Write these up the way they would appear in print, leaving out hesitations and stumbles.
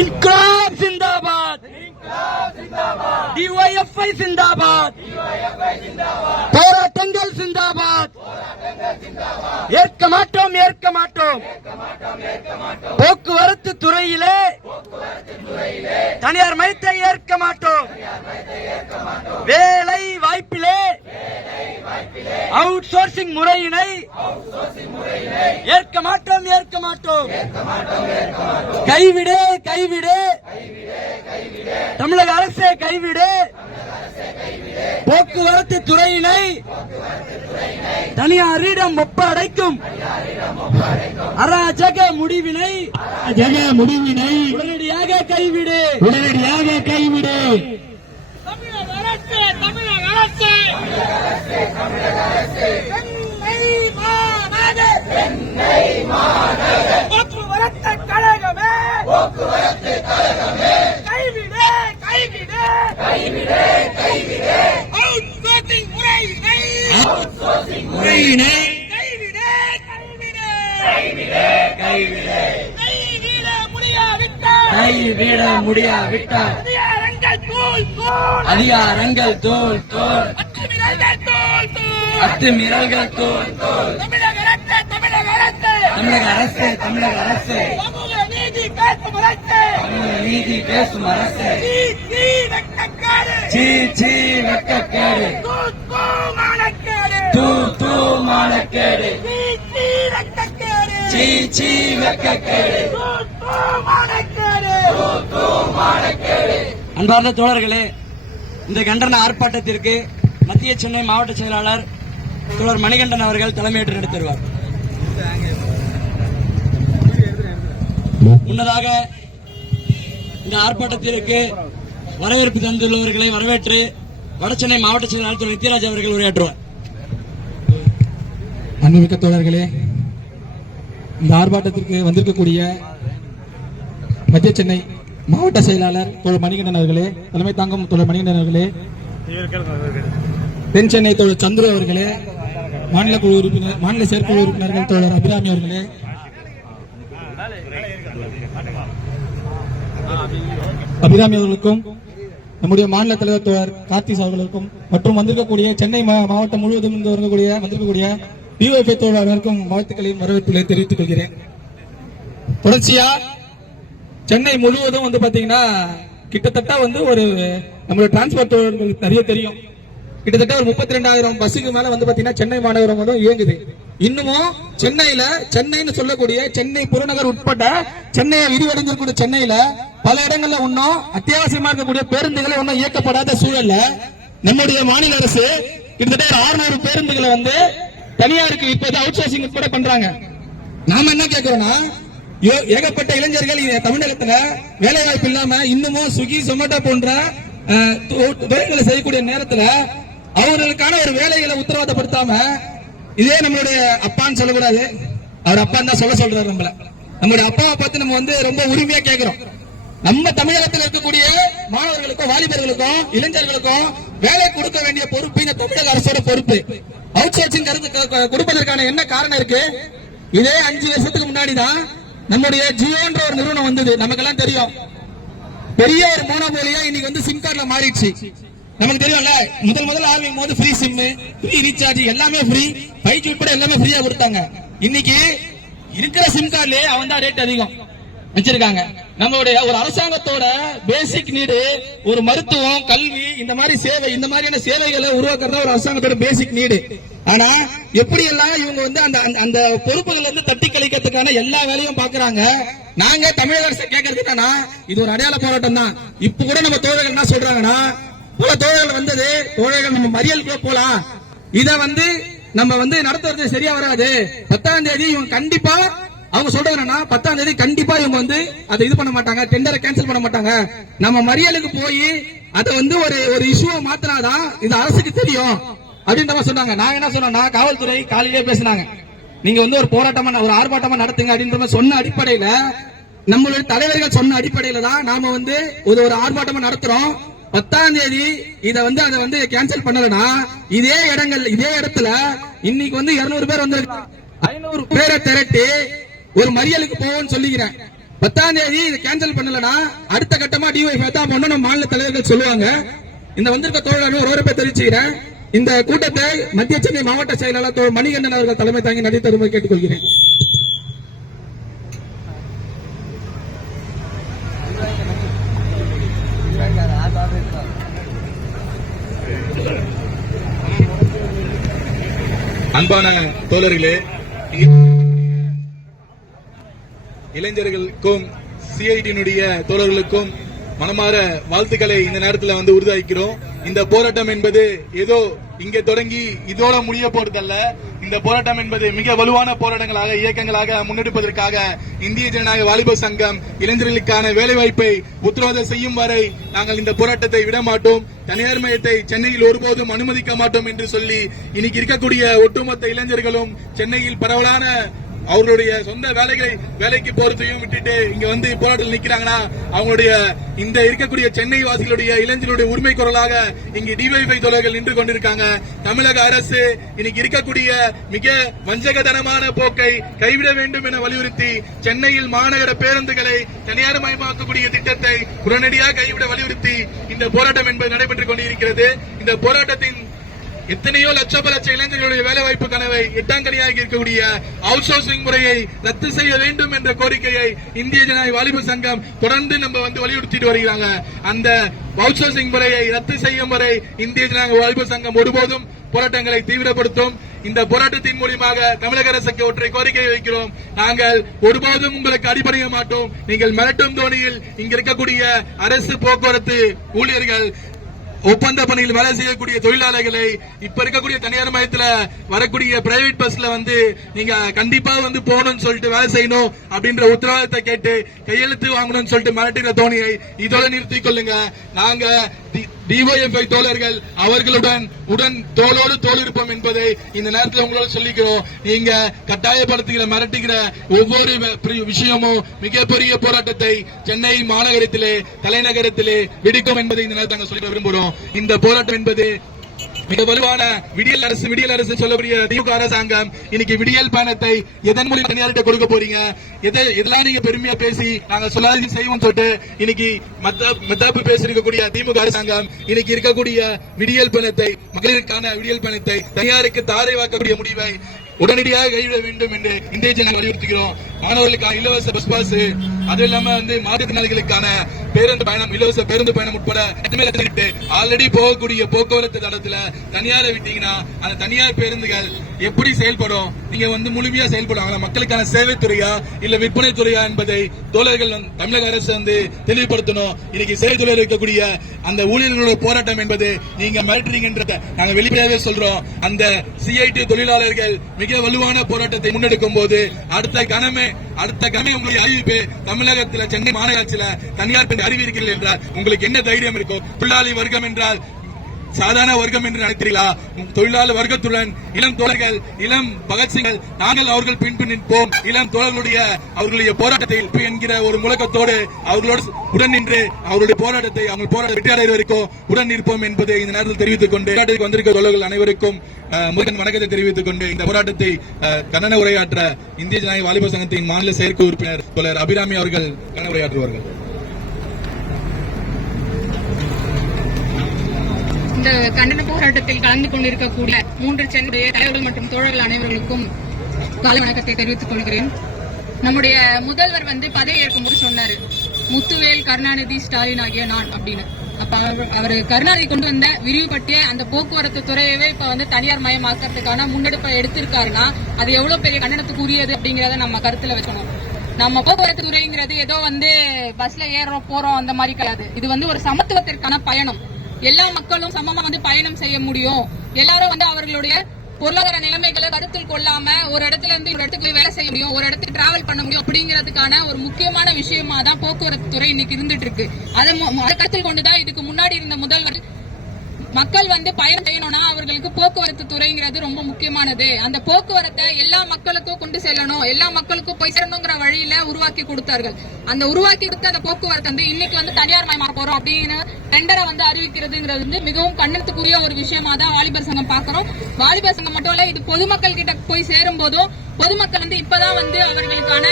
Inquilab zindabad, DYFI zindabad, போராட்டங்கள் ஜிந்தாபாத். ஏற்க மாட்டோம், ஏற்க மாட்டோம். போக்குவரத்து துறையிலே தனியார் மயத்தை ஏற்க மாட்டோம். வேலை வாய்ப்பிலே அவுட் சோர்சிங் முறையினை ஏற்க மாட்டோம், ஏற்க மாட்டோம். கைவிடு, கைவிடு, தமிழக அரசே கைவிடு. போக்குவரத்து துறையினை தனியாரிடம் ஒப்படைக்கும் அராஜக முடிவினை உடனடியாக கைவிடு, உடனடியாக கைவிடு. தமிழக அரசு, தமிழக அரசு, சென்னை மாநகர் போக்குவரத்து கழகமே, கைவிடு, கைவிடு, அவுட் சோர்சிங் முறையினை கைவிடு, கைவிட முடியாவிட்டால் அதிகாரங்கள் தோல் தோல், அத்துமீறல்கள் தோல் தோல். தமிழக அரசு, தமிழக அரசு, சமூக நீதி பேசும் அரசு, நீதி பேசும் அரசு. வெட்கக்கேடு, சீ வெட்கக்கேடு, மானக்கேடு, தூ மானக்கேடு, வெட்கக்கேடு, சீ வெட்கக்கேடு, மானக்கேடு. அன்பார்ந்த தோழர்களே, இந்த கண்டன ஆர்ப்பாட்டத்திற்கு மத்திய சென்னை மாவட்ட செயலாளர் தோழர் மணிகண்டன் அவர்கள் தலைமையேற்று நடத்துவார். முன்னதாக இந்த ஆர்ப்பாட்டத்திற்கு வரவேற்பு தந்துள்ளவர்களை வரவேற்று வடசென்னை மாவட்ட செயலாளர் திரு நித்யராஜ் அவர்கள் உரையாற்றுவார். அன்புமிக்க தோழர்களே, இந்த ஆர்ப்பாட்டத்திற்கு வந்திருக்கக்கூடிய மத்திய சென்னை மாவட்ட செயலாளர் தோழர் மணிகண்டன் அவர்களே, தலைமை தாங்கும் தோழர் மணிகண்டன் அவர்களே, தென் சென்னை தோழர் சந்துரு அவர்களே, மாநில செயற்குழு உறுப்பினர்கள் தோழர் அபிராமி அவர்களே, அபிராமி அவர்களுக்கும் நம்முடைய மாநில தலைவர் தோழர் கார்த்திஸ் அவர்களுக்கும் மற்றும் வந்திருக்கக்கூடிய சென்னை மாவட்டம் முழுவதும் வந்திருக்கக்கூடிய டிஒய்எஃப்ஐ தோழர்களுக்கும் வாழ்த்துக்களையும் வரவேற்புகளை தெரிவித்துக் கொள்கிறேன். தொடர்ச்சியா சென்னை முழுவதும் பாத்தீங்கன்னா கிட்டத்தட்ட ஒரு நம்மளுடைய டிரான்ஸ்போர்ட் தோழர்களுக்கு நிறைய தெரியும். கிட்டத்தட்ட ஒரு 32,000 பஸ்ஸுக்கு மேல பாத்தீங்கன்னா சென்னை மாநகரம் இயங்குது. இன்னமும் சென்னைன்னு சொல்லக்கூடிய சென்னை புறநகர் உட்பட்ட சென்னையை விரிவடைந்திருக்கூடிய சென்னையில பல இடங்கள்ல இன்னும் அத்தியாவசியமா இருக்கக்கூடிய பேருந்துகளை இன்னும் இயக்கப்படாத சூழல்ல நம்முடைய மாநில அரசு கிட்டத்தட்ட 600 பேருந்துகளை தனியாருக்கு இப்போது அவுட் சோர்சிங் கூட பண்றாங்க. நாம என்ன கேட்கிறோம்னா, ஏகப்பட்ட இளைஞர்கள் தமிழகத்துல வேலை வாய்ப்பு இல்லாம இன்னமும் ஸ்விக்கி ஜொமேட்டோ போன்ற தொழில்களை செய்யக்கூடிய நேரத்துல அவர்களுக்கான ஒரு வேலைகளை உத்தரவாதப்படுத்தாம, இதே நம்மளுடைய அப்பான்னு சொல்லக்கூடாது, அவர் அப்பான்னு தான் சொல்றாரு. நம்மளுடைய அப்பாவை பார்த்து நம்ம ரொம்ப உரிமையா கேட்கிறோம். நம்ம தமிழகத்தில் இருக்கக்கூடிய மாணவர்களுக்கும் வாலிபர்களுக்கும் இளைஞர்களுக்கும் வேலை கொடுக்க வேண்டிய பொறுப்பு இந்த தமிழக அரசோட பொறுப்பு. அவுட் சோர்சிங் கொடுப்பதற்கான என்ன காரணம் இருக்கு? இதே 5 வருஷத்துக்கு முன்னாடிதான் நம்முடைய ஜியோன்ற ஒரு நிறுவனம் வந்தது. நமக்கெல்லாம் தெரியும், பெரிய ஒரு மோனோபோலியா இன்னைக்கு சிம் கார்டுல மாறிடுச்சு. நமக்கு தெரியும்ல, முதல்ல ஆரம்பிக்கும் போது ஃப்ரீ சிம், ஃப்ரீ ரீசார்ஜ், எல்லாமே ஃப்ரீ, 5G உட்பட எல்லாமே ஃப்ரீயா கொடுத்தாங்க. இன்னைக்கு இருக்கிற சிம் கார்டுலயே அவன் தான் ரேட் அதிகம் வச்சிருக்காங்க. நம்மளுடைய ஒரு அரசாங்கத்தோட பேசிக் நீடு ஒரு மருத்துவம், கல்வி, இந்த மாதிரி சேவை, இந்த மாதிரியான சேவைகளை உருவாக்குறதா ஒரு அரசாங்கத்தோட பேசிக் நீடு. ஆனா எப்படி எல்லாம் இவங்க அந்த பொறுப்புகள் தட்டி கழிக்கிறதுக்கான எல்லா வேலையும் பாக்குறாங்க. நாங்க தமிழக அரசு கேட்கறது என்னன்னா, இது ஒரு அடையாள போராட்டம் தான். இப்ப கூட நம்ம தோழர்கள் என்ன சொல்றாங்கன்னா, பல தோழர்கள் தோழர்கள் நம்ம மறியலுக்குள்ள போலாம், இத நம்ம நடத்துறது சரியா வராது. 10ஆம் தேதி இவங்க கண்டிப்பா, அவங்க சொல்றது என்னன்னா 10ஆம் தேதி கண்டிப்பா இவங்க அதை இது பண்ண மாட்டாங்க, டெண்டரை கேன்சல் பண்ண மாட்டாங்க. நம்ம மறியலுக்கு போய் அதை ஒரு இஷ்யூவை மாத்தினாதான் இது அரசுக்கு தெரியும் அப்படின்ற சொன்னாங்க. நாங்க என்ன சொன்னோம்னா, காவல்துறை காலையிலே பேசினாங்க, நீங்க ஒரு போராட்டமா ஒரு ஆர்ப்பாட்டமா நடத்துங்க அப்படின்ற சொன்ன அடிப்படையில, நம்மளுடைய தலைவர்கள் சொன்ன அடிப்படையில தான் நாம ஒரு ஆர்ப்பாட்டமா நடத்துறோம். 10ஆம் தேதி இதை அதை கேன்சல் பண்ணலனா இதே இடத்துல இன்னைக்கு 200 பேர் 500 பேரை திரட்டி ஒரு மறியலுக்கு போவோம்னு சொல்லிக்கிறேன். 10ஆம் தேதி இதை கேன்சல் பண்ணலனா அடுத்த கட்டமா டிஒய்ஃபை தான் பண்ணணும் மாநில தலைவர்கள் சொல்லுவாங்க. இந்த வந்திருக்க தோழர்கள் ஒரு பேர் தெரிவிச்சுக்கிறேன். இந்த கூட்டத்தை மத்திய சென்னை மாவட்ட செயலாளர் தோழர் மணிகண்டன் அவர்கள் தலைமை தாங்கி நடத்தி தருமாறு கேட்டுக்கொள்கிறேன். அன்பான தோழர்களே, இளைஞர்களுக்கும் சிஐடியினுடைய தோழர்களுக்கும் மனமாற வாழ்த்துக்களை இந்த நேரத்தில் உறுதியாக்கிறோம். இந்த போராட்டம் என்பது ஏதோ இங்கே தொடங்கி இதோட முடிய போறதல்ல. இந்த போராட்டம் என்பது மிக வலுவான போராட்டங்களாக இயக்கங்களாக முன்னெடுப்பதற்காக இந்திய ஜனநாயக வாலிபர் சங்கம் இளைஞர்களுக்கான வேலைவாய்ப்பை உத்தரவாதம் செய்யும் வரை நாங்கள் இந்த போராட்டத்தை விட மாட்டோம். தனியார் மயத்தை சென்னையில் ஒருபோதும் அனுமதிக்க மாட்டோம் என்று சொல்லி இன்னைக்கு இருக்கக்கூடிய ஒட்டுமொத்த இளைஞர்களும் சென்னையில் பரவலான அவர்களுடைய சொந்த வேலைக்கு போறதையும் விட்டுட்டு இங்க போராட்டத்தில் நிக்கிறாங்கன்னா அவங்களுடைய இந்த இருக்கக்கூடிய சென்னை வாசிகளுடைய இளைஞர்களுடைய உரிமை குரலாக இங்கு டிவைஃபை தோழர்கள் நின்று கொண்டிருக்காங்க. தமிழக அரசு இன்னைக்கு இருக்கக்கூடிய மிக வஞ்சகதனமான போக்கை கைவிட வேண்டும் என வலியுறுத்தி சென்னையில் மாநகர பேருந்துகளை தனியார் மயமாக்கக்கூடிய திட்டத்தை உடனடியாக கைவிட வலியுறுத்தி இந்த போராட்டம் என்பது நடைபெற்றுக் கொண்டிருக்கிறது. இந்த போராட்டத்தின் எத்தனையோ லட்ச இளைஞர்களுடைய வேலைவாய்ப்பு கனவை எட்டாங்கனியாக இருக்கக்கூடிய அவுட் சோர்சிங் முறையை ரத்து செய்ய வேண்டும் என்ற கோரிக்கையை இந்திய ஜனநாயக வாலிபர் சங்கம் தொடர்ந்து வலியுறுத்திட்டு வருகிறாங்க. அந்த அவுட் சோர்சிங் முறையை ரத்து செய்யும் வரை இந்திய ஜனநாயக வாலிபர் சங்கம் ஒருபோதும் போராட்டங்களை தீவிரப்படுத்தும். இந்த போராட்டத்தின் மூலமாக தமிழக அரசுக்கு ஒற்றை கோரிக்கை வைக்கிறோம். நாங்கள் ஒருபோதும் உங்களுக்கு அடிபணிய மாட்டோம். நீங்கள் மிரட்டும் தோணியில் இங்க இருக்கக்கூடிய அரசு போக்குவரத்து ஊழியர்கள் ஒப்பந்த பணியில் வேலை செய்யக்கூடிய தொழிலாளர்களை இப்ப இருக்கக்கூடிய தனியார் மயத்துல வரக்கூடிய பிரைவேட் பஸ்ல நீங்க கண்டிப்பா போகணும்னு சொல்லிட்டு வேலை செய்யணும் அப்படின்ற உத்தரவாதத்தை கேட்டு கையெழுத்து வாங்கணும்னு சொல்லிட்டு மிரட்டுகிற தோணியை இதோட நிறுத்திக் கொள்ளுங்க. நாங்க டிஒய்எஃப்ஐ தோழர்கள் அவர்களுடன் தோளோடு தோல் இருப்போம் என்பதை இந்த நேரத்தில் உங்களோட சொல்லிக்கிறோம். நீங்க கட்டாயப்படுத்துகிற மிரட்டுகிற ஒவ்வொரு விஷயமும் மிகப்பெரிய போராட்டத்தை சென்னை மாநகரத்திலே தலைநகரத்திலே விடுக்கும் என்பதை இந்த நேரத்தில் சொல்ல விரும்புகிறோம். இந்த போராட்டம் என்பது மிக வலுவான விடியல் அரசு சொல்லக்கூடிய திமுக அரசாங்கம் இன்னைக்கு விடியல் பயணத்தை எதன் மூலம் தனியார்கிட்ட கொடுக்க போறீங்க? இதெல்லாம் நீங்க பெருமையா பேசி நாங்க சொல்லாத செய்வோம் சொல்லிட்டு இன்னைக்கு மத்தாப்பு பேசிருக்கக்கூடிய திமுக அரசாங்கம் இன்னைக்கு இருக்கக்கூடிய விடியல் பணத்தை மகளிருக்கான விடியல் பணத்தை தனியாருக்கு தாரை வாக்கக்கூடிய முடிவை உடனடியாக கைவிட வேண்டும் என்று இந்திய ஜனநாயக வலியுறுத்துகிறோம். மாணவர்களுக்கான இலவச பஸ் பாஸ், அது இல்லாம மாற்றுத்திறனாளிகளுக்கான பேருந்து பயணம், இலவச பேருந்து பயணம் உட்பட ஆல்ரெடி போகக்கூடிய போக்குவரத்து தளத்துல தனியாரை விட்டீங்கன்னா அந்த தனியார் பேருந்துகள் எப்படி செயல்படும்? நீங்க முழுமையா செயல்படுவாங்களா? மக்களுக்கான சேவை துறையா இல்ல விற்பனை துறையா என்பதை தோழர்கள் தமிழக அரசு தெளிவுபடுத்தணும். இன்னைக்கு சேவை துறையில் இருக்கக்கூடிய அந்த ஊழியர்களோட போராட்டம் என்பது நீங்க மிரட்டுறீங்கன்றத நாங்க வெளிப்படையாகவே சொல்றோம். அந்த சிஐடி தொழிலாளர்கள் மிக வலுவான போராட்டத்தை முன்னெடுக்கும் போது அடுத்த கணமே உங்களுடைய அறிவிப்பு தமிழகத்தில் சென்னை மாநகராட்சியில் தனியார் அறிவிக்கிறீர்கள் என்றால் உங்களுக்கு என்ன தைரியம் இருக்கும்? தொழிலாளி வர்க்கம் என்றால் சாதாரண வர்க்கம் என்று நினைக்கிறீர்களா? தொழிலாளர் வர்க்கத்துடன் இளம் தோழர்கள், இளம் பகத்சிங்கள் நாங்கள் அவர்கள் பின்பு நிற்போம். இளம் தோழர்களுடைய அவர்களுடைய போராட்டத்தை என்கிற ஒரு முழக்கத்தோடு அவர்களோடு உடன் நின்று அவருடைய போராட்டத்தை அவங்க போராட்ட வெற்றி அடைவது வரைக்கும் உடன் நிற்போம் என்பதை இந்த நேரத்தில் தெரிவித்துக் கொண்டு வந்திருக்க தோழர்கள் அனைவருக்கும் முதன் வணக்கத்தை தெரிவித்துக் கொண்டு இந்த போராட்டத்தை கண்டன உரையாற்ற இந்திய ஜனநாயக வாலிபர் சங்கத்தின் மாநில செயற்குழு உறுப்பினர் தோழர் அபிராமி அவர்கள் கண்டன உரையாற்றுவார்கள். இந்த கண்டன போராட்டத்தில் கலந்து கொண்டிருக்கக்கூடிய 3 சென்னை தலைவர்கள் மற்றும் தோழர்கள் அனைவர்களுக்கும் காலை வணக்கத்தை தெரிவித்துக் கொள்கிறேன். நம்முடைய முதல்வர் பதவி ஏற்கும்போது சொன்னாரு, முத்துவேல், கருணாநிதி, ஸ்டாலின் ஆகிய நான் அப்படின்னு. அப்ப அவர் கருணாநிதி கொண்டு வந்த விரிவுபட்டிய அந்த போக்குவரத்து துறையவே இப்ப தனியார் மயமாக்கிறதுக்கான முன்னெடுப்பை எடுத்திருக்காருன்னா அது எவ்வளவு பெரிய கண்டனத்துக்கு உரியது அப்படிங்கறத நம்ம கருத்துல வச்சணும். நம்ம போக்குவரத்து துறைங்கிறது ஏதோ பஸ்ல ஏறோம் போறோம் அந்த மாதிரி கிடையாது. இது ஒரு சமத்துவத்திற்கான பயணம். எல்லா மக்களும் சமமா பயணம் செய்ய முடியும். எல்லாரும் அவர்களுடைய பொருளாதார நிலைமைகளை கருத்தில் கொள்ளாம ஒரு இடத்துல இருந்து ஒரு இடத்துக்கு வேலை செய்ய முடியும், ஒரு இடத்துக்கு டிராவல் பண்ண முடியும் அப்படிங்கிறதுக்கான ஒரு முக்கியமான விஷயமா தான் போக்குவரத்து துறை இன்னைக்கு இருந்துட்டு இருக்கு. அதை கருத்தில் கொண்டுதான் இதுக்கு முன்னாடி இருந்த முதல்வர் மக்கள் பயணம் செய்யணும்னா அவர்களுக்கு போக்குவரத்து துறைங்கிறது ரொம்ப முக்கியமானது. அந்த போக்குவரத்தை எல்லா மக்களுக்கும் கொண்டு செல்லணும், எல்லா மக்களுக்கும் போய் சேரணுங்கிற வழியில உருவாக்கி கொடுத்தார்கள். அந்த உருவாக்கி கொடுத்த அந்த போக்குவரத்து இன்னைக்கு தனியார் மயமாக போறோம் அப்படின்னு டெண்டரை அறிவிக்கிறதுங்கிறது மிகவும் கண்டனத்துக்குரிய ஒரு விஷயமா தான் வாலிபர் சங்கம் பாக்குறோம். வாலிபர் சங்கம் மட்டும் இல்ல, இது பொதுமக்கள் கிட்ட போய் சேரும் போதும் பொதுமக்கள் இப்பதான் அவர்களுக்கான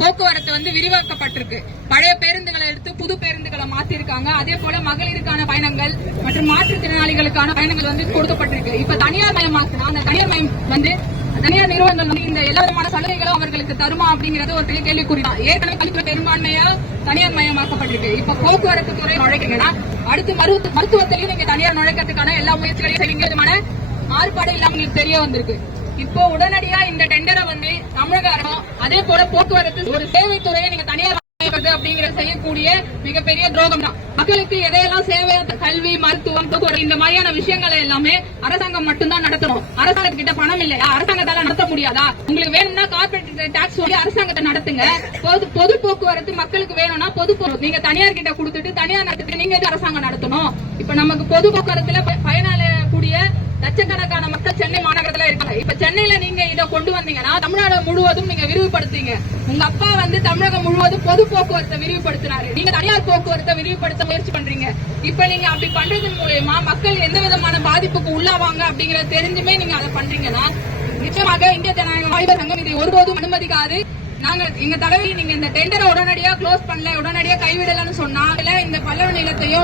போக்குவரத்து வந்து விரிவாக்கப்பட்டிருக்கு. பழைய பேருந்துகளை எடுத்து புது பேருந்துகளை மாத்திருக்காங்க. அதே போல மகளிருக்கான பயணங்கள் மற்றும் மாற்றுத்திறனாளிகளுக்கான பயணங்கள் வந்து கொடுக்கப்பட்டிருக்கு. இப்ப தனியார் மயமாக்குனா அந்த தனியார் மயம் வந்து தனியார் நிறுவனங்கள் வந்து இந்த எல்லா விதமான சலுகைகளும் அவர்களுக்கு தருமா அப்படிங்கறது ஒரு பெரிய கேள்விக்குறிதான். ஏற்கனவே கல்வித்துறை பெரும்பான்மையா தனியார் மயமாக்கப்பட்டிருக்கு. இப்ப போக்குவரத்து துறை நுழைக்கீங்கன்னா அடுத்து மருத்துவத்திலையும் நீங்க தனியார் நுழைக்கிறதுக்கான எல்லா முயற்சிகளையும் செய்யுமான மாறுபாடு இல்லாம உங்களுக்கு தெரிய வந்திருக்கு. இப்போ உடனடியா இந்த டெண்டரை வந்து தமிழக அரசும் அதே போல போக்குவரத்து ஒரு சேவைத்துறையை நீங்க தனியார் அப்படிங்கறது செய்யக்கூடிய மிகப்பெரிய துரோகம் தான். மக்களுக்கு எதையெல்லாம் சேவை, கல்வி, மருத்துவம், போக்குவரத்து இந்த மாதிரியான விஷயங்களை எல்லாமே அரசாங்கம் மட்டும்தான் நடத்தணும். அரசாங்கத்துக்கிட்ட பணம் இல்லையா? அரசாங்கத்தால நடத்த முடியாதா? உங்களுக்கு வேணும்னா கார்பரேட் டாக்ஸ் சொல்லி அரசாங்கத்தை நடத்துங்க. பொது போக்குவரத்து மக்களுக்கு வேணும்னா பொது நீங்க தனியார் கிட்ட கொடுத்துட்டு தனியார் நடத்திட்டு நீங்க அரசாங்கம் நடத்தணும். இப்ப நமக்கு பொது போக்குவரத்துல பயனாளக்கூடிய லட்சக்கணக்கான மக்கள் சென்னை மாநகரத்துல இருக்காங்க. இப்ப சென்னையில நீங்க இதை கொண்டு வந்தீங்கன்னா தமிழ்நாடு முழுவதும் நீங்க விரிவுபடுத்துவீங்க. உங்க அப்பா வந்து தமிழகம் முழுவதும் பொது போக்குவரத்தை விரிவுபடுத்தினாரு. நீங்க தனியார் போக்குவரத்தை விரிவுபடுத்த முயற்சி பண்றீங்க. இப்ப நீங்க அப்படி பண்றது மூலமா மக்கள் எந்த விதமான பாதிப்புக்கு உள்ளாவாங்க அப்படிங்கறது தெரிஞ்சுமே நீங்க அதை பண்றீங்கன்னா நிச்சயமாக இந்திய ஜனநாயக வாலிபர் சங்கம் இதை ஒருபோதும் அனுமதிக்காது. நாங்க எங்க தலைவி நீங்க இந்த டெண்டரை உடனடியா க்ளோஸ் பண்ணல, உடனடியா கைவிடலன்னு சொன்னா இந்த பல்லவ நிலத்தையோ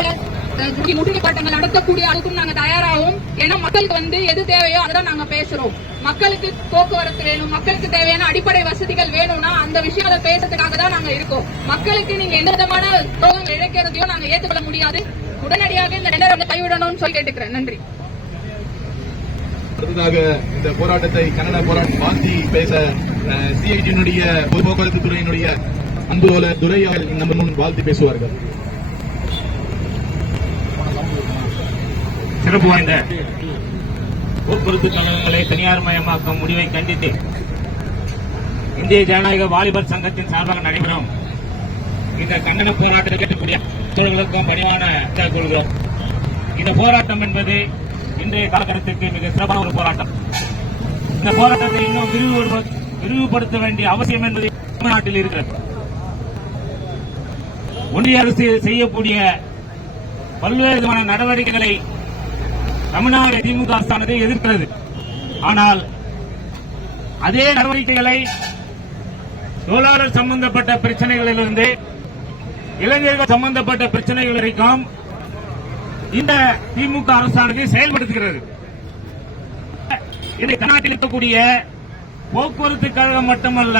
முற்றுகை போராட்டங்கள் நடத்தக்கூடிய அதுக்கும் நாங்க தயாராகும். ஏன்னா மக்களுக்கு வந்து எது தேவையோ அதான் நாங்க பேசுறோம். மக்களுக்கு போக்குவரத்து வேணும், மக்களுக்கு தேவையான அடிப்படை வசதிகள் வேணும்னா அந்த விஷயங்களை பேசுறதுக்காக தான் நாங்க இருக்கோம். மக்களுக்கு நீங்க எந்த விதமான துரோகம் இழைக்கிறதையும் நாங்க ஏற்றுக்கொள்ள முடியாது. உடனடியாக இந்த டெண்டரை வந்து கைவிடணும்னு சொல்லி கேட்டுக்கிறேன். நன்றி. அடுத்ததாக இந்த போராட்டத்தை கன்னட போராட்டம் வாழ்த்தி பேச சிஐடியினுடைய பொது போக்குவரத்து துறையினுடைய அன்புதோழர் துரை அவர்கள் நம்ம முன் வாழ்த்தி பேசுவார்கள். சிறப்பு வாய்ந்த போக்குவரத்து கழகங்களை தனியார் மயமாக்கும் முடிவை கண்டித்து இந்திய ஜனநாயக வாலிபர் சங்கத்தின் சார்பாக நடைபெறும் இந்த கண்டன போராட்டத்தை கேட்கக்கூடிய தோழர்களுக்கும் பணிவான கொள்கிறோம். இந்த போராட்டம் என்பது இன்றைய காலகட்டத்திற்கு மிக சிறப்பான ஒரு போராட்டம். இந்த போராட்டத்தை இன்னும் விரிவுபடுத்த வேண்டிய அவசியம் என்பது தமிழ்நாட்டில் இருக்கிறது. ஒன்றிய அரசு செய்யக்கூடிய பல்வேறு விதமான நடவடிக்கைகளை தமிழ்நாடு திமுக அரசானது எதிர்க்கிறது. ஆனால் அதே நடவடிக்கைகளை தொழிலாளர் சம்பந்தப்பட்ட பிரச்சனைகளிலிருந்து இளைஞர்கள் சம்பந்தப்பட்ட பிரச்சனைகள் வரைக்கும் இந்த திமுக அரசானது செயல்படுத்துகிறது. இதை தமிழ்நாட்டில் இருக்கக்கூடிய போக்குவரத்து கழகம் மட்டுமல்ல,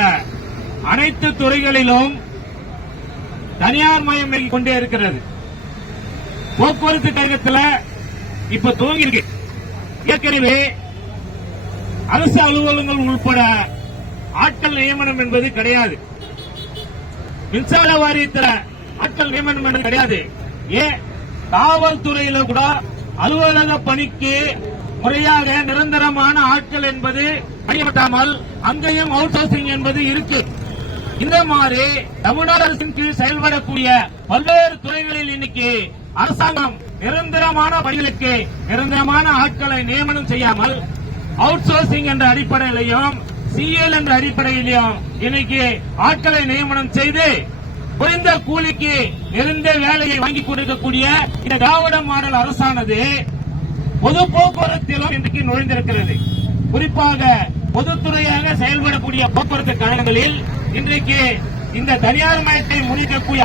அனைத்து துறைகளிலும் தனியார் மயம் கொண்டே இருக்கிறது. போக்குவரத்து கழகத்தில் இப்ப துவங்கி இருக்கு. ஏற்கனவே அரசு அலுவலகங்கள் உட்பட ஆட்கள் நியமனம் என்பது கிடையாது. மின்சார வாரியத்தில் ஆட்கள் நியமனம் என்பது கிடையாது. ஏன் காவல்துறையில கூட அலுவலக பணிக்கு முறையாக நிரந்தரமான ஆட்கள் என்பது பயன்படாமல் அங்கேயும் அவுட் சோர்சிங் என்பது இருக்கு. இந்த மாதிரி தமிழ்நாடு அரசின் கீழ் செயல்படக்கூடிய பல்வேறு துறைகளில் இன்னைக்கு அரசாங்கம் நிரந்தரமான பணிகளுக்கு நிரந்தரமான ஆட்களை நியமனம் செய்யாமல் அவுட் சோர்சிங் என்ற அடிப்படையிலையும் சிஎல் என்ற அடிப்படையிலையும் இன்னைக்கு ஆட்களை நியமனம் செய்து குறைந்த கூலிக்கு நிரந்தர வேலையை வாங்கிக் கொடுக்கக்கூடிய இந்த திராவிட மாடல் அரசானது பொது போக்குவரத்திலும் இன்றைக்கு நுழைந்திருக்கிறது. குறிப்பாக பொதுத்துறையாக செயல்படக்கூடிய போக்குவரத்து கழகங்களில் இன்றைக்கு இந்த தனியார் மயத்தை முடிக்கக்கூடிய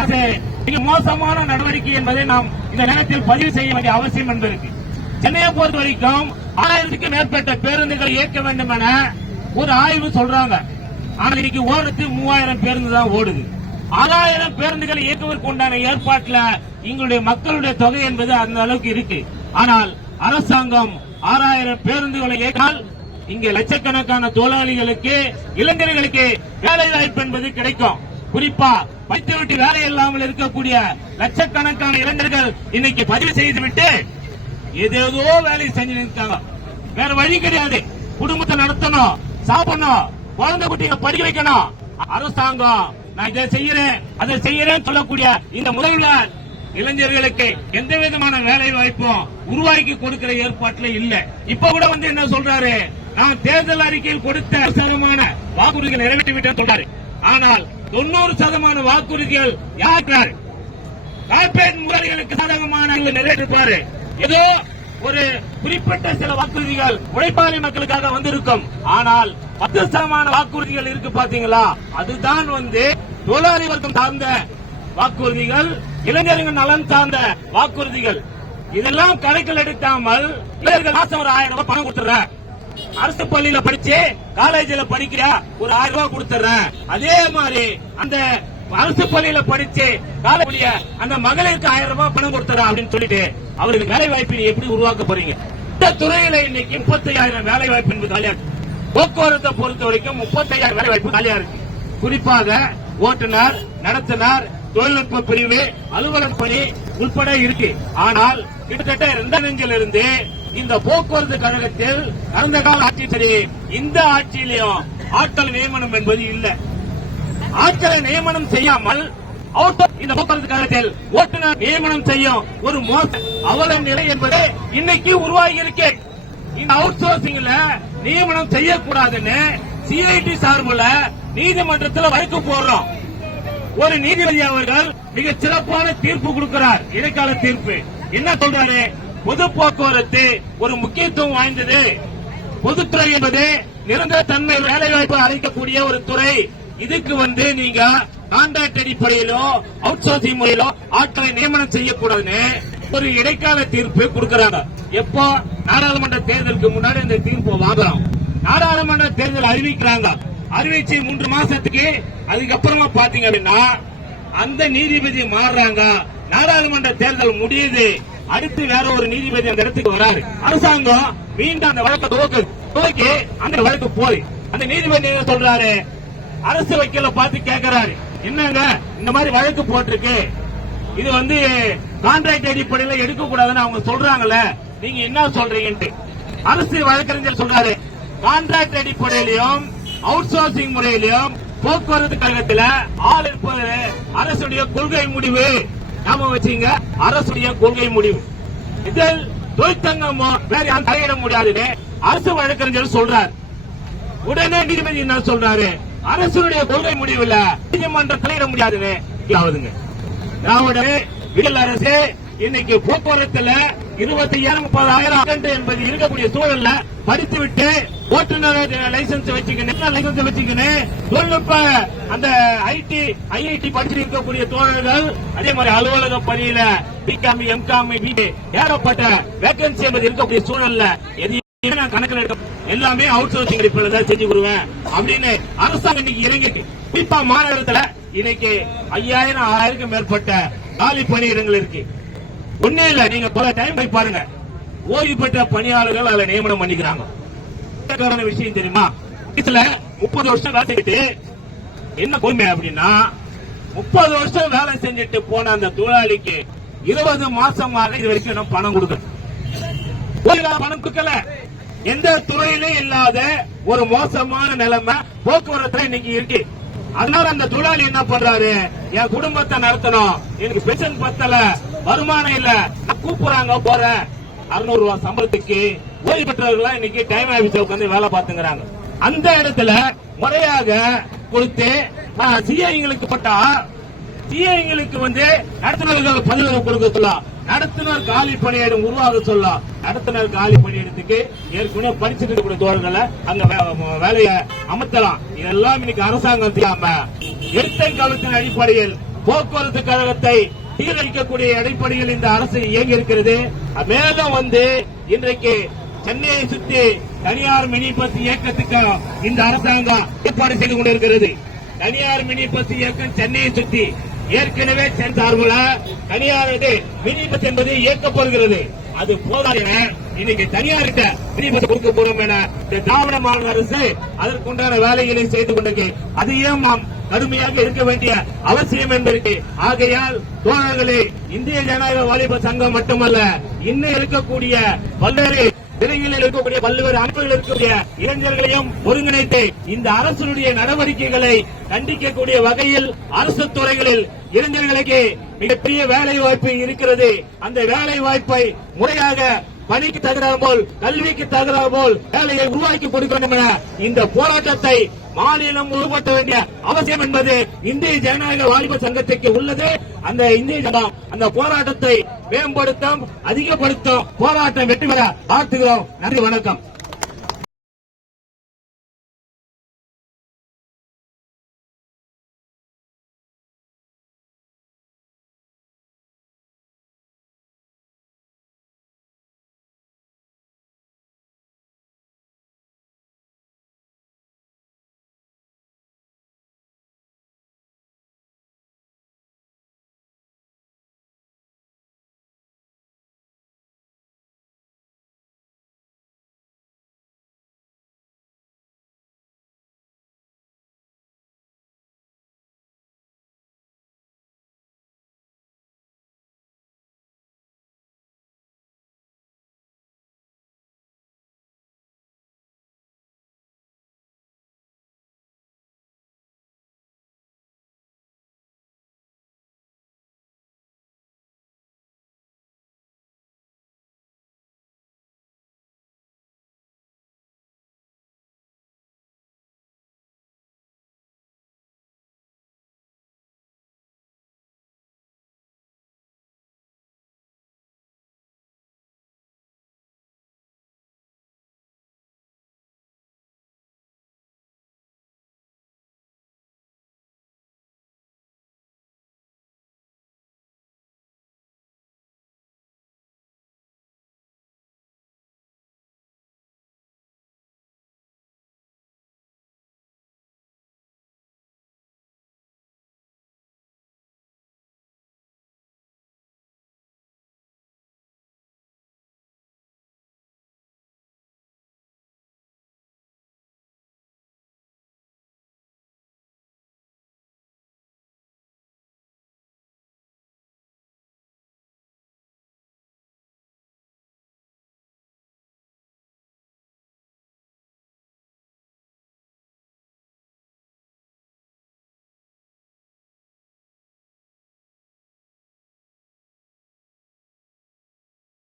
மிக மோசமான நடவடிக்கை என்பதை நாம் இந்த நேரத்தில் பதிவு செய்ய வேண்டிய அவசியம் என்பதற்கு சென்னையை பொறுத்த வரைக்கும் 1000க்கும் மேற்பட்ட பேருந்துகளை இயக்க வேண்டும் என ஒரு ஆய்வு சொல்றாங்க. ஆனா இன்னைக்கு ஓடுறது 3000 பேருந்து தான் ஓடுது. 6000 பேருந்துகளை இயக்குவதற்கு உண்டான ஏற்பாட்டில் எங்களுடைய மக்களுடைய தொகை என்பது அந்த அளவுக்கு இருக்கு. ஆனால் அரசாங்கம் 6000 பேருந்துகளை இயக்கால் இங்கே லட்சக்கணக்கான தொழிலாளிகளுக்கு இளைஞர்களுக்கு வேலை வாய்ப்பு என்பது கிடைக்கும். குறிப்பா படித்துவிட்டு வேலை இல்லாமல் இருக்கக்கூடிய லட்சக்கணக்கான இளைஞர்கள் இன்னைக்கு பதிவு செய்துவிட்டு ஏதேதோ வேலை செஞ்சு இருக்காங்க. வேற வழி கிடையாது. குடும்பத்தை நடத்தணும், சாப்பிடணும், குழந்தை குட்டிகளை படிக்க வைக்கணும். அரசாங்கம் நான் இதை செய்யறேன் அதை செய்யறேன்னு சொல்லக்கூடிய இந்த முதல்வர் இளைஞர்களுக்கு எந்த விதமான வேலை வாய்ப்பும் உருவாக்கி கொடுக்கிற ஏற்பாட்டுல இல்ல. இப்ப கூட வந்து என்ன சொல்றாரு, நான் தேர்தல் அறிக்கையில் கொடுத்த சதமான வாக்குறுதிகள் நிறைவேற்றிவிட்டேன்னு சொல்றாரு. ஆனால் 90% வாக்குறுதிகள் யார் கார்பரேட் முதலாளிகளுக்கு சாதகமான நிறைவேற்றிருப்பாரு. ஏதோ ஒரு குறிப்பிட்ட சில வாக்குறுதிகள் உழைப்பாளி மக்களுக்காக வந்திருக்கும். ஆனால் 10% வாக்குறுதிகள் இருக்கு பாத்தீங்களா, அதுதான் தொழிலாளி வர்க்கம் சார்ந்த வாக்குறுதிகள், இளைஞர்கள் நலன் சார்ந்த வாக்குறுதிகள். இதெல்லாம் கணக்கில் எடுக்காமல் இளைஞர்கள் மாசம் ஒரு 1000 ரூபாய் பணம் கொடுத்துறேன், அரசு பள்ளியில படிச்சு காலேஜ்ல படிக்கிற ஒரு 1000 ரூபாய் கொடுத்துறேன், அதே மாதிரி அந்த அரசு பள்ளியில படிச்சு காலேஜ் அந்த மகளிருக்கு 1000 ரூபாய் பணம் கொடுத்துறேன் அப்படின்னு சொல்லிட்டு அவருக்கு வேலை வாய்ப்பை எப்படி உருவாக்க போறீங்க? இந்த துறையில இன்னைக்கு 35,000 வேலை வாய்ப்பு என்பது காலியா இருக்கு. போக்குவரத்தை பொறுத்த வரைக்கும் 35,000 வேலை வாய்ப்பு காலியா இருக்கு. குறிப்பாக ஓட்டுநர், நடத்துனர், தொழில்நுட்ப பிரிவு, அலுவலர் பணி உட்பட இருக்கு. ஆனால் கிட்டத்தட்ட 2005 இருந்து இந்த போக்குவரத்து கழகத்தில் கடந்த கால ஆட்சி சரி, இந்த ஆட்சியிலையும் ஆட்கள் நியமனம் என்பது இல்லை. ஆட்களை நியமனம் செய்யாமல் இந்த போக்குவரத்து கழகத்தில் ஓட்டுநர் நியமனம் செய்யும் ஒரு அவல நிலை என்பது இன்னைக்கு உருவாகி இருக்கு. இந்த அவுட் சோர்சிங்ல நியமனம் செய்யக்கூடாதுன்னு சிஐடி சார்புல நீதிமன்றத்தில் வழக்கு போடுறோம். ஒரு நீதிபதி அவர்கள் மிக சிறப்பான தீர்ப்பு கொடுக்கிறார். இடைக்கால தீர்ப்பு என்ன சொல்றாரு? பொது போக்குவரத்து ஒரு முக்கியத்துவம் வாய்ந்தது. பொதுத்துறை என்பது நிரந்தர தன்மை வேலைவாய்ப்பு அளிக்கக்கூடிய ஒரு துறை. இதுக்கு நீங்க கான்ட்ராக்ட் அடிப்படையிலோ அவுட் சோர்சிங் முறையிலோ ஆட்களை நியமனம் செய்யக்கூடாதுன்னு ஒரு இடைக்கால தீர்ப்பு கொடுக்கிறாங்க. எப்போ? நாடாளுமன்ற தேர்தலுக்கு முன்னாடி இந்த தீர்ப்பு வாங்குறோம். நாடாளுமன்ற தேர்தல் அறிவிக்கிறாங்க. அறிவிச்சு 3 மாசத்துக்கு அதுக்கப்புறமா பாத்தீங்க அப்படின்னா அந்த நீதிபதி மாறுறாங்க. நாடாளுமன்ற தேர்தல் முடியுது. அடுத்து வேற ஒரு நீதிபதி அந்த இடத்துக்கு வராரு. அரசாங்கம் மீண்டும் அந்த வழக்கை துவக்கி அந்த வழக்கு போய் அந்த நீதிபதி சொல்றாரு, அரசு வக்கீல பார்த்து கேட்கிறாரு, என்னங்க இந்த மாதிரி வழக்கு போட்டிருக்கு, இது கான்ட்ராக்ட் அடிப்படையில் எடுக்க கூடாதுன்னு அவங்க சொல்றாங்கல்ல, நீங்க என்ன சொல்றீங்க? அரசு வழக்கறிஞர் சொல்றாரு, கான்ட்ராக்ட் அடிப்படையிலும் அவுட் சோர்சிங் முறையிலும் போக்குவரத்து கழகத்தில் ஆள் இருப்பது அரசுடைய கொள்கை முடிவு. நாம வச்சுங்க, அரசுடைய கொள்கை முடிவு. இதில் தொழிற்சங்கம் வேற யாரும் தலையிட முடியாதுன்னு அரசு வழக்கறிஞர் சொல்றார். உடனே நீதிபதி என்ன சொல்றாரு? அரசுடைய கொள்கை முடிவுல நீதிமன்றம் தலையிட முடியாதுன்னு ஆகுதுங்க. திராவிட விடியல் அரசு இன்னைக்கு போக்குவரத்துல 25,000-30,000 என்பது இருக்கக்கூடிய சூழல்ல படித்துவிட்டு ஓட்டுநர் லைசன்ஸ் வச்சுக்கணும், தொழில்நுட்ப அந்த ஐஐடி படிச்சு இருக்கக்கூடிய தோழர்கள், அதே மாதிரி அலுவலக பணியில பிகாம், எம்காம், ஏகப்பட்ட வேகன்சி என்பது இருக்கக்கூடிய சூழல்ல எதையும் நான் கணக்கில் எடுக்க எல்லாமே அவுட் சோர்சிங் அடிப்படையில் தான் செஞ்சு கொடுவேன் அப்படின்னு அரசாங்கம் இன்னைக்கு இறங்கிட்டு. குறிப்பா மாநகரத்துல இன்னைக்கு 5,000-6,000 மேற்பட்ட காலி பணியிடங்கள் இருக்கு. ஒன்னே இல்ல, நீங்க பல டைம் போய் பாருங்க, ஓய்வு பெற்ற பணியாளர்கள் அதுல நியமனம் பண்ணிக்கிறாங்க. விஷயம் தெரியுமா? 30 வருஷம் வேலை செஞ்சுட்டு என்ன கொடுமை அப்படின்னா, 30 வருஷம் வேலை செஞ்சுட்டு போன அந்த தொழிலாளிக்கு 20 மாசமாக இது வரைக்கும் பணம் கொடுக்கல. பணம் கொடுக்கல. எந்த துறையிலும் இல்லாத ஒரு மோசமான நிலைமை போக்குவரத்துல இன்னைக்கு இருக்கு. அதனால அந்த தொழிலாளி என்ன பண்றாரு? என் குடும்பத்தை நடத்தணும், எனக்கு பென்ஷன் பத்தல, வருமானம் இல்ல, நான் கூப்பிடுறாங்க போறேன், 600 ரூபாய் சம்பளத்துக்கு ஓய்வு பெற்றவர்கள் இன்னைக்கு டைம் ஆபீஸ் உட்காந்து வேலை பார்த்துங்கிறாங்க. அந்த இடத்துல முறையாக கொடுத்து சிஐங்களுக்கு பட்டா சிஐங்களுக்கு நடத்துனர்கள் பதவி கொடுக்க சொல்லலாம், நடத்துனர் காலி பணியிடம் உருவாக சொல்லலாம். நடத்துனர் காலி பணியிடத்துக்கு ஏற்கனவே படிச்சுட்டு இருக்கக்கூடிய தோழர்களை அங்க வேலையை அமர்த்தலாம். இதெல்லாம் இன்னைக்கு அரசாங்கம் செய்யாம இரட்டை காலத்தின் அடிப்படையில் போக்குவரத்து கழகத்தை சீரழிக்கக்கூடிய அடிப்படையில் இந்த அரசு இயங்கி இருக்கிறது. மேலும் இன்றைக்கு சென்னையை சுற்றி தனியார் மினி பஸ் இயக்கத்துக்கு இந்த அரசாங்கம் ஏற்பாடு செய்து கொண்டிருக்கிறது. தனியார் மினி பஸ் இயக்கம் சென்னையை சுற்றி ஏற்கனவே சார்புல தனியார் மினி பஸ் என்பது இயக்கப்படுகிறது. அது போதாது, இன்னைக்கு தனியார்கிட்ட மினி பஸ் கொடுக்க போறோம் என இந்த திராவிட மாநில அரசு அதற்குண்டான வேலைகளை செய்து கொண்டிருக்கு. அதையும் நாம் கடுமையாக இருக்க வேண்டிய அவசியம் என்பதற்கு. ஆகையால் தோழர்களே, இந்திய ஜனநாயக வாலிப சங்கம் மட்டுமல்ல, இன்னும் இருக்கக்கூடிய பல்வேறு திரைகளில் இருக்கக்கூடிய பல்வேறு அமைப்புகள் இருக்கக்கூடிய இளைஞர்களையும் ஒருங்கிணைத்து இந்த அரசுடைய நடவடிக்கைகளை கண்டிக்கக்கூடிய வகையில் அரசு துறைகளில் இளைஞர்களுக்கு மிகப்பெரிய வேலை வாய்ப்பு இருக்கிறது. அந்த வேலை வாய்ப்பை முறையாக பணிக்கு தகுந்தார் போல், கல்விக்கு தகுந்தார் போல் வேலையை உருவாக்கி கொடுக்க வேண்டும் என இந்த போராட்டத்தை மாநிலம் உருவாக்க வேண்டிய அவசியம் என்பது இந்திய ஜனநாயக வாலிபர் சங்கத்திற்கு உள்ளது. அந்த இந்திய ஜனம் அந்த போராட்டத்தை மேம்படுத்தும், அதிகப்படுத்தும், போராட்டம் வெற்றி பெற வாழ்த்துகிறோம். நன்றி, வணக்கம்.